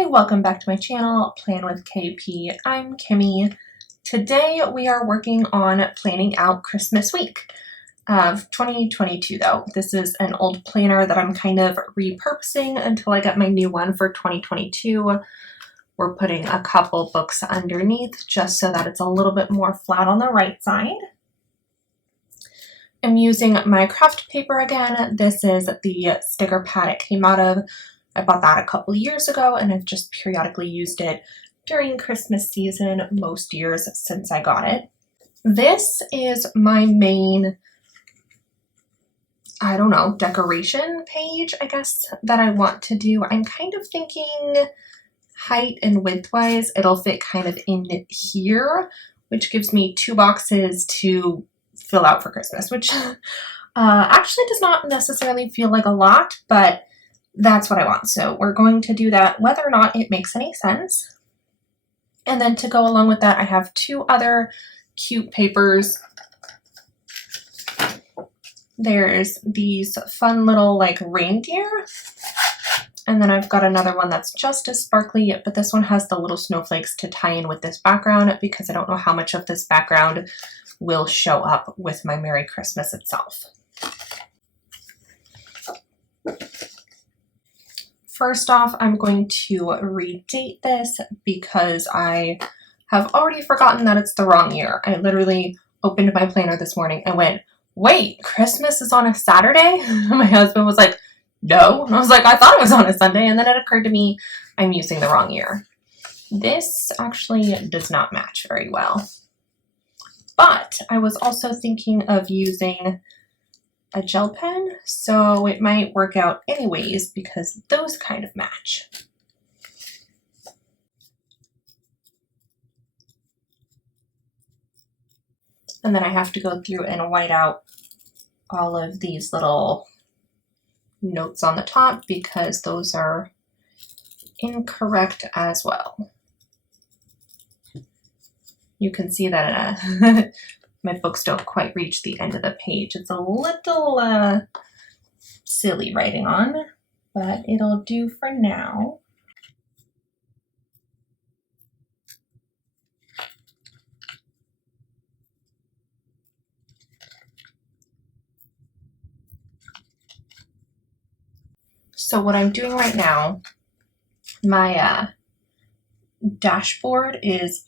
Hi, welcome back to my channel, Plan with KP. I'm Kimmy. Today we are working on planning out Christmas week of 2022 though. This is an old planner that I'm kind of repurposing until I get my new one for 2022. We're putting a couple books underneath just so that it's a little bit more flat on the right side. I'm using my craft paper again. This is the sticker pad it came out of. I bought that a couple years ago and I've just periodically used it during Christmas season most years since I got it. This is my main, decoration page, I guess, that I want to do. I'm kind of thinking height and width-wise, it'll fit kind of in here, which gives me 2 boxes to fill out for Christmas, which actually does not necessarily feel like a lot, but that's what I want. So we're going to do that whether or not it makes any sense. And then to go along with that, I have 2 other cute papers. There's these fun little like reindeer. And then I've got another one that's just as sparkly, but this one has the little snowflakes to tie in with this background because I don't know how much of this background will show up with my Merry Christmas itself. First off, I'm going to redate this because I have already forgotten that it's the wrong year. I literally opened my planner this morning and went, wait, Christmas is on a Saturday? My husband was like, no. And I was like, I thought it was on a Sunday. And then it occurred to me I'm using the wrong year. This actually does not match very well. But I was also thinking of using a gel pen, so it might work out anyways because those kind of match. And then I have to go through and white out all of these little notes on the top because those are incorrect as well. You can see that my books don't quite reach the end of the page. It's a little silly writing on, but it'll do for now. So what I'm doing right now, my dashboard is,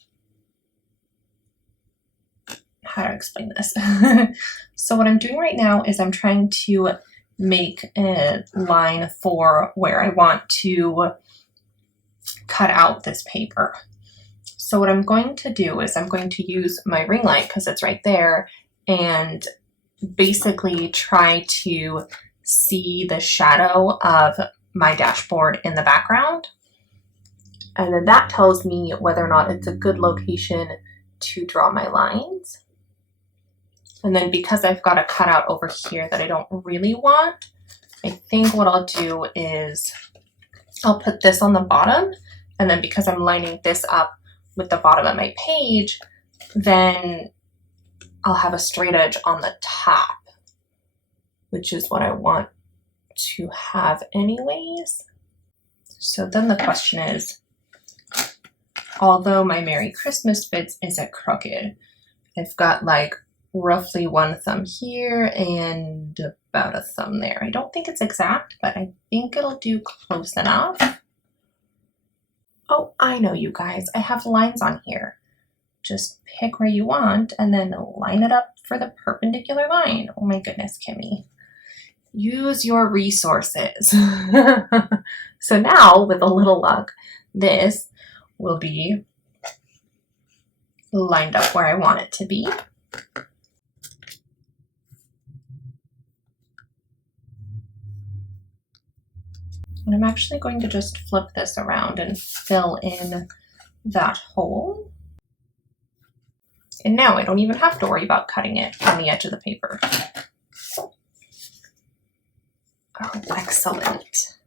how to explain this? So what I'm doing right now is I'm trying to make a line for where I want to cut out this paper. So what I'm going to do is I'm going to use my ring light because it's right there and basically try to see the shadow of my dashboard in the background. And then that tells me whether or not it's a good location to draw my lines. And then because I've got a cutout over here that I don't really want, I think what I'll do is I'll put this on the bottom. And then because I'm lining this up with the bottom of my page, then I'll have a straight edge on the top, which is what I want to have anyways. So then the question is, although my Merry Christmas fits isn't crooked, I've got like roughly 1 thumb here and about a thumb there. I don't think it's exact, but I think it'll do close enough. Oh, I know, you guys, I have lines on here. Just pick where you want and then line it up for the perpendicular line. Oh my goodness, Kimmy. Use your resources. So now, with a little luck, this will be lined up where I want it to be. And I'm actually going to just flip this around and fill in that hole. And now I don't even have to worry about cutting it on the edge of the paper. Oh, excellent.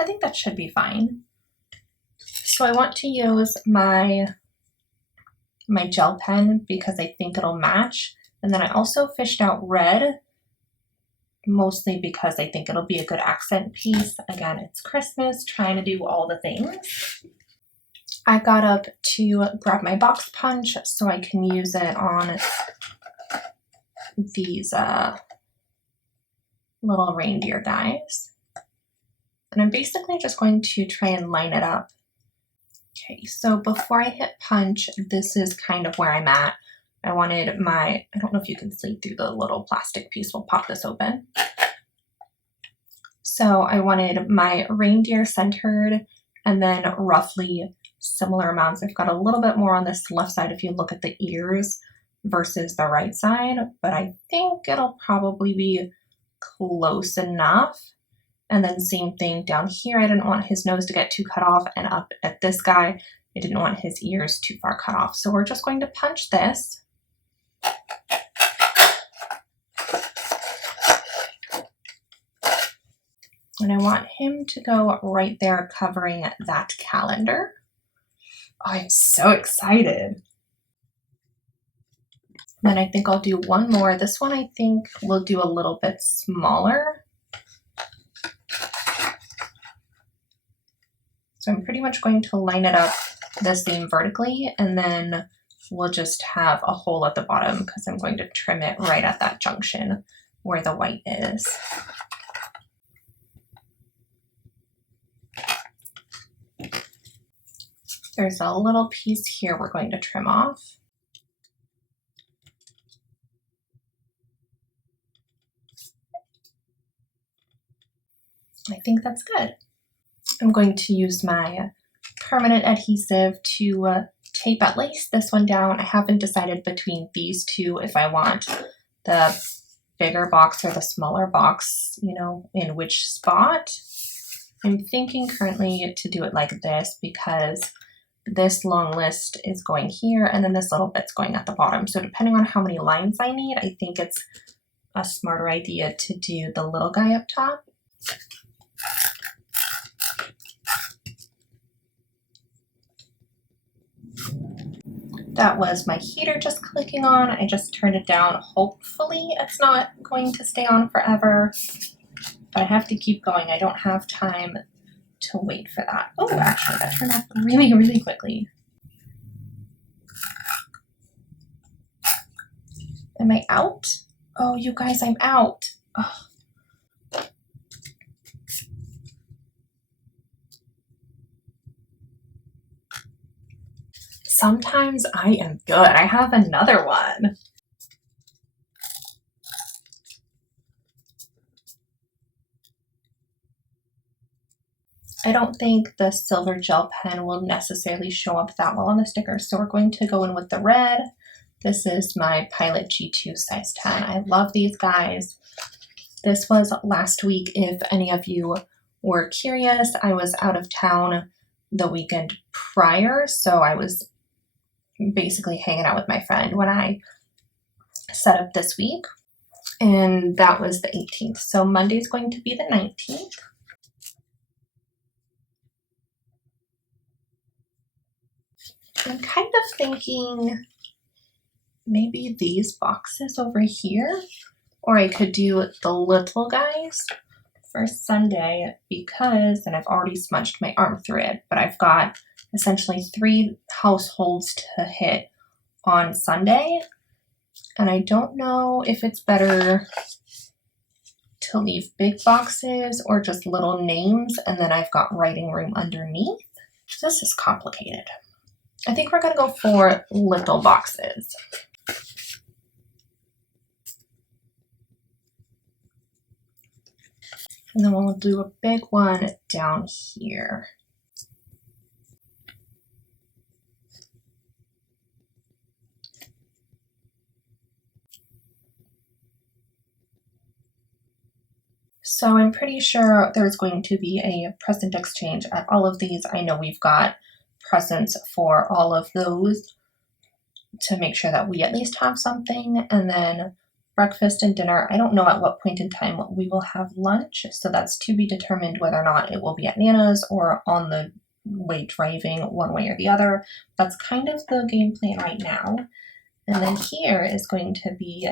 I think that should be fine. So I want to use my gel pen because I think it'll match. And then I also fished out red mostly because I think it'll be a good accent piece. Again, it's Christmas, trying to do all the things. I got up to grab my box punch so I can use it on these little reindeer guys. And I'm basically just going to try and line it up. Okay, so before I hit punch, this is kind of where I'm at. I wanted my, I don't know if you can see through the little plastic piece, we'll pop this open. So I wanted my reindeer centered and then roughly similar amounts. I've got a little bit more on this left side if you look at the ears versus the right side, but I think it'll probably be close enough. And then same thing down here. I didn't want his nose to get too cut off, and up at this guy, I didn't want his ears too far cut off. So we're just going to punch this. And I want him to go right there covering that calendar. Oh, I'm so excited. Then I think I'll do one more. This one I think we'll do a little bit smaller. So I'm pretty much going to line it up the same vertically, and then we'll just have a hole at the bottom because I'm going to trim it right at that junction where the white is. There's a little piece here we're going to trim off. I think that's good. I'm going to use my permanent adhesive to tape at least this one down. I haven't decided between these two if I want the bigger box or the smaller box, you know, in which spot. I'm thinking currently to do it like this because this long list is going here and then this little bit's going at the bottom. So depending on how many lines I need, I think it's a smarter idea to do the little guy up top. That was my heater just clicking on. I just turned it down. Hopefully it's not going to stay on forever, but I have to keep going. I don't have time to wait for that. Oh, actually that turned off really, really quickly. Am I out? Oh, you guys, I'm out. Oh. Sometimes I am good. I have another one. I don't think the silver gel pen will necessarily show up that well on the sticker, so we're going to go in with the red. This is my Pilot G2 size 10. I love these guys. This was last week, if any of you were curious. I was out of town the weekend prior, so I was basically hanging out with my friend when I set up this week, and that was the 18th. So Monday is going to be the 19th. I'm kind of thinking maybe these boxes over here, or I could do the little guys for Sunday because, and I've already smudged my arm through it, but I've got essentially 3 households to hit on Sunday, and I don't know if it's better to leave big boxes or just little names, and then I've got writing room underneath. This is complicated. I think we're gonna go for little boxes. And then we'll do a big one down here. So I'm pretty sure there's going to be a present exchange at all of these. I know we've got presents for all of those to make sure that we at least have something. And then breakfast and dinner, I don't know at what point in time we will have lunch, so that's to be determined whether or not it will be at Nana's or on the way driving, one way or the other. That's kind of the game plan right now. And then here is going to be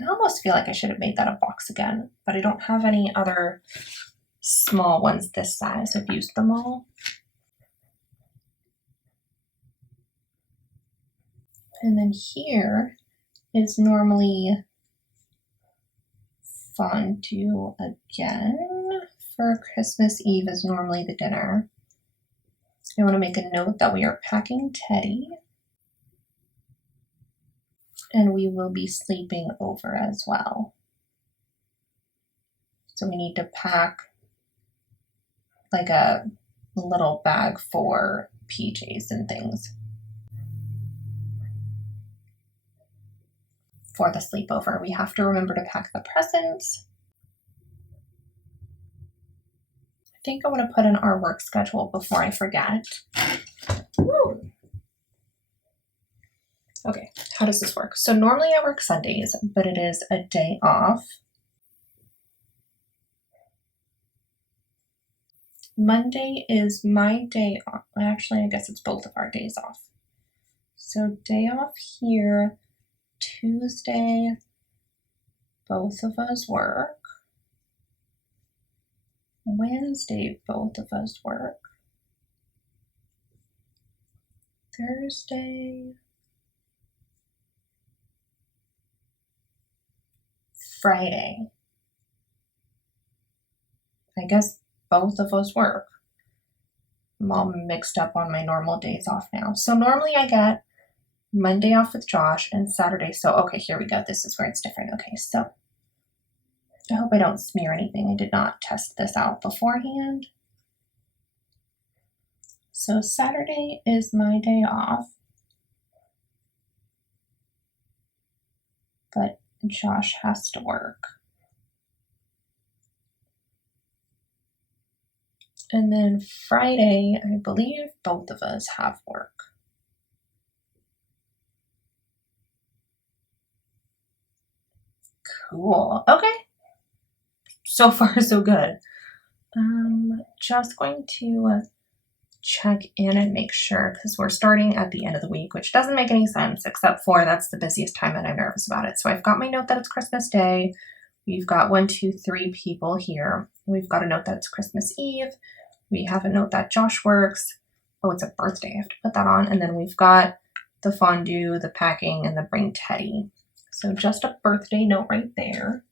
I almost feel like I should have made that a box again, but I don't have any other small ones this size. I've used them all. And then here is normally fondue again. For Christmas Eve is normally the dinner. I want to make a note that we are packing Teddy. And we will be sleeping over as well. So we need to pack like a little bag for PJs and things for the sleepover. We have to remember to pack the presents. I think I want to put in our work schedule before I forget. Woo! Okay, how does this work? So normally I work Sundays, but it is a day off. Monday is my day off. Actually, I guess it's both of our days off. So day off here. Tuesday, both of us work. Wednesday, both of us work. Thursday, Friday. I guess both of us work. I'm all mixed up on my normal days off now. So normally I get Monday off with Josh and Saturday. So, okay, here we go. This is where it's different. Okay, so I hope I don't smear anything. I did not test this out beforehand. So Saturday is my day off. But Josh has to work. And then Friday, I believe both of us have work. Cool. Okay. So far, so good. Just going to check in and make sure, because we're starting at the end of the week, which doesn't make any sense, except for that's the busiest time and I'm nervous about it. So I've got my note that it's Christmas Day. We've got 1, 2, 3 people here. We've got a note that it's Christmas Eve. We have a note that Josh works. Oh, it's a birthday. I have to put that on. And then we've got the fondue, the packing, and the bring Teddy. So just a birthday note right there.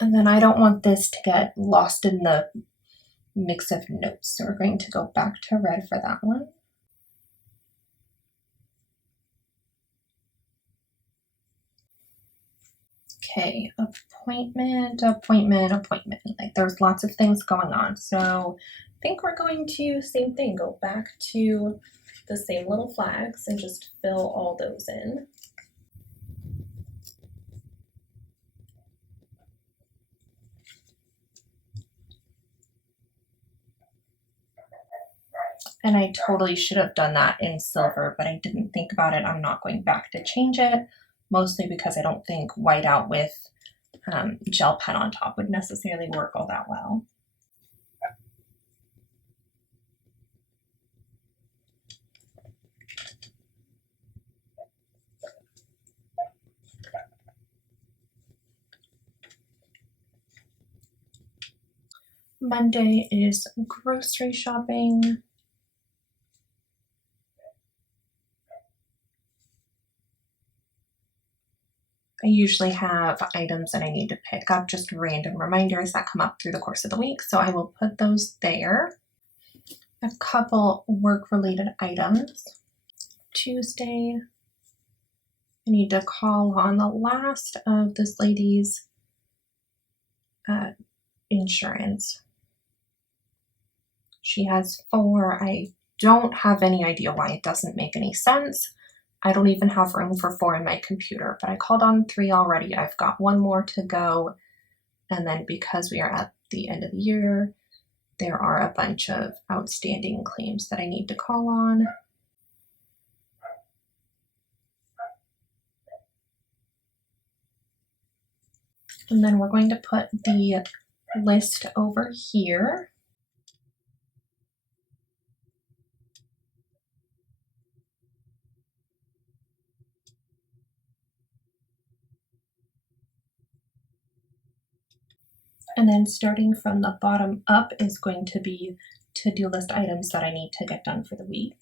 And then I don't want this to get lost in the mix of notes. So we're going to go back to red for that one. Okay, appointment. Like there's lots of things going on. So I think we're going to, same thing, go back to the same little flags and just fill all those in. And I totally should have done that in silver, but I didn't think about it. I'm not going back to change it, mostly because I don't think white out with gel pen on top would necessarily work all that well. Monday is grocery shopping. I usually have items that I need to pick up, just random reminders that come up through the course of the week. So I will put those there. A couple work-related items. Tuesday, I need to call on the last of this lady's insurance. She has 4. I don't have any idea why. It doesn't make any sense. I don't even have room for 4 in my computer, but I called on 3 already. I've got 1 more to go. And then because we are at the end of the year, there are a bunch of outstanding claims that I need to call on. And then we're going to put the list over here. And then starting from the bottom up is going to be to-do list items that I need to get done for the week.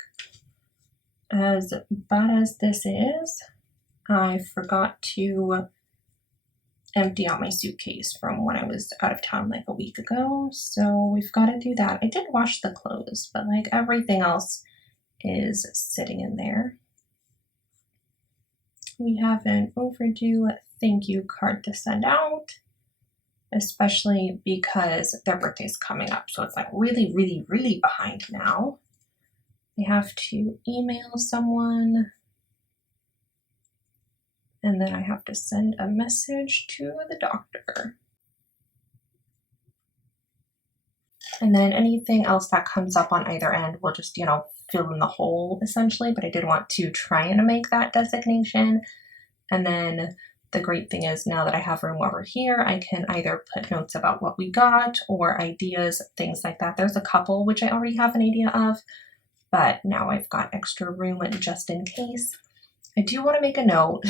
As bad as this is, I forgot to empty out my suitcase from when I was out of town like a week ago, so we've got to do that. I did wash the clothes, but like everything else is sitting in there. We have an overdue thank you card to send out, especially because their birthday's coming up, so it's like really behind now. I have to email someone, and then I have to send a message to the doctor. And then anything else that comes up on either end will just, fill in the hole essentially, but I did want to try and make that designation. And then the great thing is now that I have room over here, I can either put notes about what we got or ideas, things like that. There's a couple which I already have an idea of, but now I've got extra room just in case. I do want to make a note,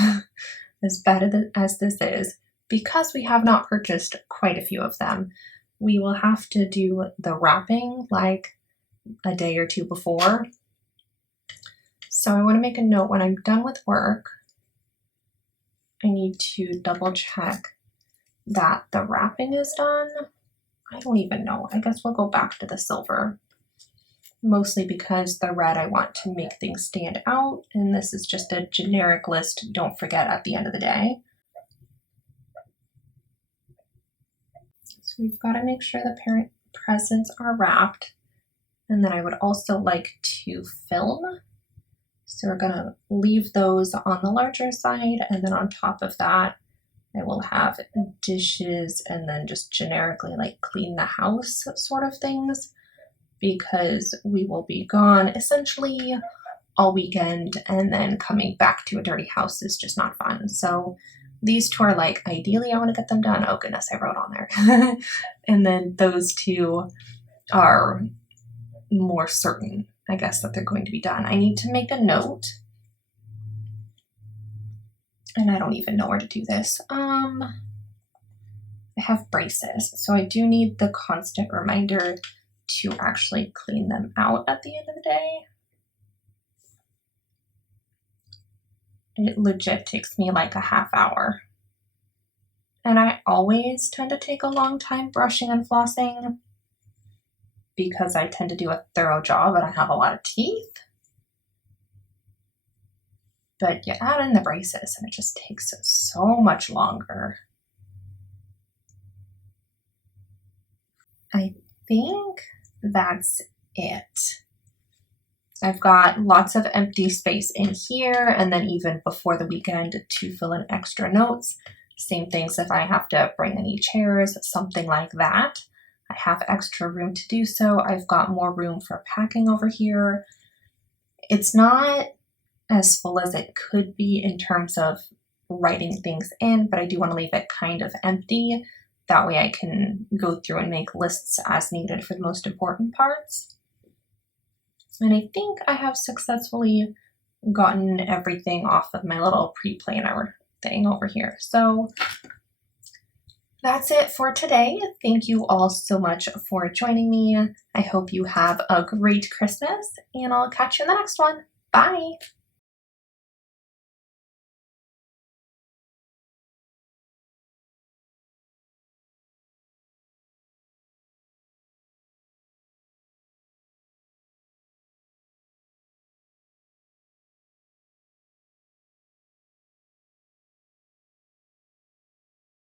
as bad as this is, because we have not purchased quite a few of them, we will have to do the wrapping like a day or two before. So I want to make a note when I'm done with work, I need to double check that the wrapping is done. I don't even know. I guess we'll go back to the silver. Mostly because the red I want to make things stand out, and this is just a generic list, don't forget at the end of the day. So we've got to make sure the parent presents are wrapped, and then I would also like to film. So we're going to leave those on the larger side, and then on top of that I will have dishes and then just generically like clean the house sort of things, because we will be gone essentially all weekend, and then coming back to a dirty house is just not fun. So these two are like, ideally I want to get them done. Oh goodness, I wrote on there. And then those two are more certain, I guess, that they're going to be done. I need to make a note, and I don't even know where to do this. I have braces, so I do need the constant reminder to actually clean them out at the end of the day. It legit takes me like a half hour. And I always tend to take a long time brushing and flossing because I tend to do a thorough job and I have a lot of teeth. But you add in the braces and it just takes so much longer. I think that's it. I've got lots of empty space in here, and then even before the weekend to fill in extra notes. Same things if I have to bring any chairs, something like that. I have extra room to do so. I've got more room for packing over here. It's not as full as it could be in terms of writing things in, but I do want to leave it kind of empty. That way I can go through and make lists as needed for the most important parts. And I think I have successfully gotten everything off of my little pre-planner thing over here. So that's it for today. Thank you all so much for joining me. I hope you have a great Christmas, and I'll catch you in the next one. Bye.